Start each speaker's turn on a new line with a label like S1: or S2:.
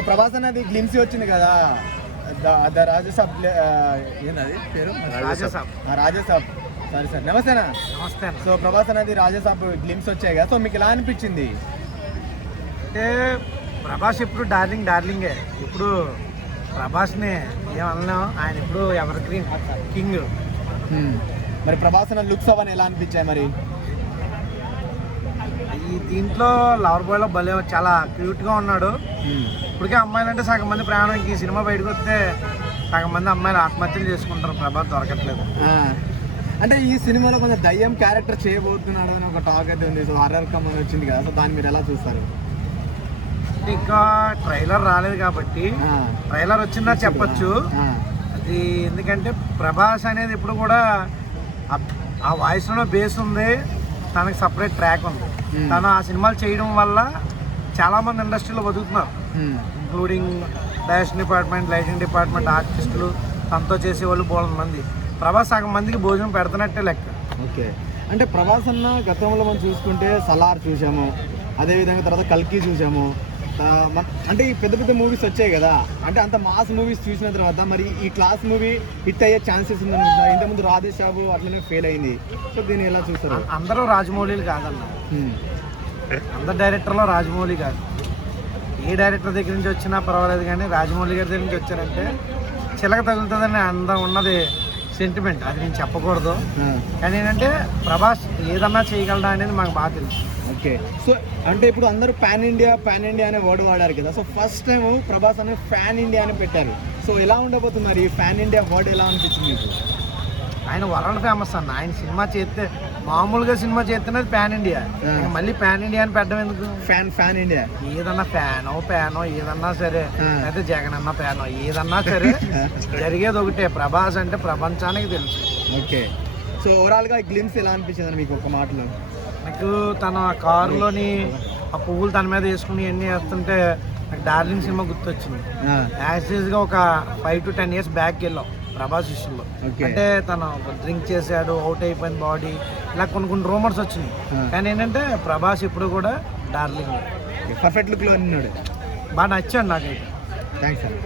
S1: ప్రభాస్ అనేది గ్లిమ్సీ వచ్చింది కదా. ద- రాజసాబ్ ఏంటది పేరు?
S2: రాజసాబ్.
S1: రాజసాబ్. Sorry sir. నమస్తేనా?
S2: నమస్తే.
S1: సో ప్రభాస్ అనేది రాజసాబ్ గ్లిమ్స్ వచ్చాయి కదా. సో మీకు ఎలా అనిపించింది?
S2: అంటే ప్రభాస్ ఇప్పుడు డార్లింగ్ డార్లింగే. ఇప్పుడు ప్రభాస్ని ఏమన్నాం ఆయన ఇప్పుడు ఎవర్ గ్రీన్ కింగ్.
S1: మరి ప్రభాస్ లుక్స్ అవన్నీ ఎలా అనిపించాయి మరి?
S2: ఈ దీంట్లో లవర్ బాయ్లో భలే చాలా క్యూట్గా ఉన్నాడు. ఇప్పటికే అమ్మాయిలు అంటే సగం మంది ప్రాణం. ఈ సినిమా బయటకు వస్తే సగం మంది అమ్మాయిలు ఆత్మహత్యలు చేసుకుంటారు. ప్రభాస్ దొరకట్లేదు.
S1: అంటే ఈ సినిమాలో కొంచెం దయ్యం క్యారెక్టర్ చేయబోతున్నాడు అని ఒక టాక్ అయితే ఉంది. సో హర్రర్ కమ్ అని వచ్చింది కదా. సో దాన్ని మీరు ఎలా చూస్తారు?
S2: ఇంకా ట్రైలర్ రాలేదు కాబట్టి ట్రైలర్ వచ్చిందా చెప్పొచ్చు. అది ఎందుకంటే ప్రభాస్ అనేది ఇప్పుడు కూడా ఆ- ఆ వాయిస్లో బేస్ ఉంది. తనకి సపరేట్ ట్రాక్ ఉంది.
S1: Hmm.
S2: తను ఆ సినిమాలు చేయడం వల్ల చాలా మంది ఇండస్ట్రీలో బతుకుతున్నారు. Including direction department lighting department ఆర్టిస్టులు తనతో చేసేవాళ్ళు బోలం మంది. ప్రభాస్ సగం మందికి భోజనం పెడుతున్నట్టే లెక్క.
S1: ఓకే. అంటే ప్రభాస్ అన్న గతంలో మనం చూసుకుంటే సలార్ చూసాము. అదేవిధంగా తర్వాత కల్కి చూసాము. అంటే ఈ పెద్ద పెద్ద మూవీస్ వచ్చాయి కదా. అంటే అంత మాస్ మూవీస్ చూసిన తర్వాత మరి ఈ క్లాస్ మూవీ హిట్ అయ్యే ఛాన్సెస్ ఉన్నాయి ఇంతకుముందు రాధేశాబు అట్లనే ఫెయిల్ అయింది. సో దీన్ని ఎలా చూస్తారు?
S2: అందరూ రాజమౌళిలు కాదన్న. అందరు డైరెక్టర్లో రాజమౌళి కాదు. ఏ డైరెక్టర్ దగ్గర నుంచి వచ్చినా పర్వాలేదు కానీ రాజమౌళి గారి దగ్గర నుంచి వచ్చారంటే చిలక తగులుతుందని అందం ఉన్నది సెంటిమెంట్ అది నేను చెప్పకూడదు.
S1: ఆ,
S2: కానీ ఏంటంటే ప్రభాస్ ఏదన్నా చేయగలడా అనేది మాకు బాగా తెలుసు.
S1: ఓకే సో అంటే ఇప్పుడు అందరూ పాన్ ఇండియా పాన్ ఇండియా అనే వర్డ్ వాడారు కదా. సో ఫస్ట్ టైం ప్రభాస్ అనే ఫ్యాన్ ఇండియా అని పెట్టారు. సో ఎలా ఉండబోతున్నారు ఈ ఫ్యాన్ ఇండియా వర్డ్ ఎలా అనిపించింది మీకు?
S2: ఆయన వరల్డ్ ఫేమస్ అన్న. ఆయన సినిమా చేస్తే మామూలుగా సినిమా చేస్తున్నది పాన్ ఇండియా మళ్ళీ పాన్ ఇండియా అని పెట్టడం ఎందుకు?
S1: ఫ్యాన్ ఫ్యాన్ ఇండియా
S2: ఏదన్నా ఫ్యానో ప్యానో ఏదన్నా సరే. అయితే జగన్ అన్న ప్యానో ఏదన్నా సరే. జరిగేది ఒకటే. ప్రభాస్ అంటే ప్రపంచానికి తెలుసు.
S1: ఓకే. సో ఓవరాల్గా గ్లిమ్స్ ఎలా అనిపించింది మీకు ఒక మాటలో?
S2: నాకు తన కారులోని ఆ పువ్వులు తన మీద వేసుకుని అన్నీ వేస్తుంటే నాకు డార్లింగ్ సినిమా గుర్తొచ్చింది. యాక్చువల్గా ఒక five to ten years back వెళ్ళాం. ప్రభాస్ విషయంలో. అంటే తను డ్రింక్ చేశాడు అవుట్ అయిపోయిన బాడీ. ఇలా కొన్ని కొన్ని రూమర్స్ వచ్చినాయి. కానీ ఏంటంటే ప్రభాస్ ఇప్పుడు కూడా డార్లింగ్.
S1: పర్ఫెక్ట్ లుక్లో ఉన్నాడు
S2: బాగా నచ్చాడు నాకైతే.
S1: థ్యాంక్స్ అండి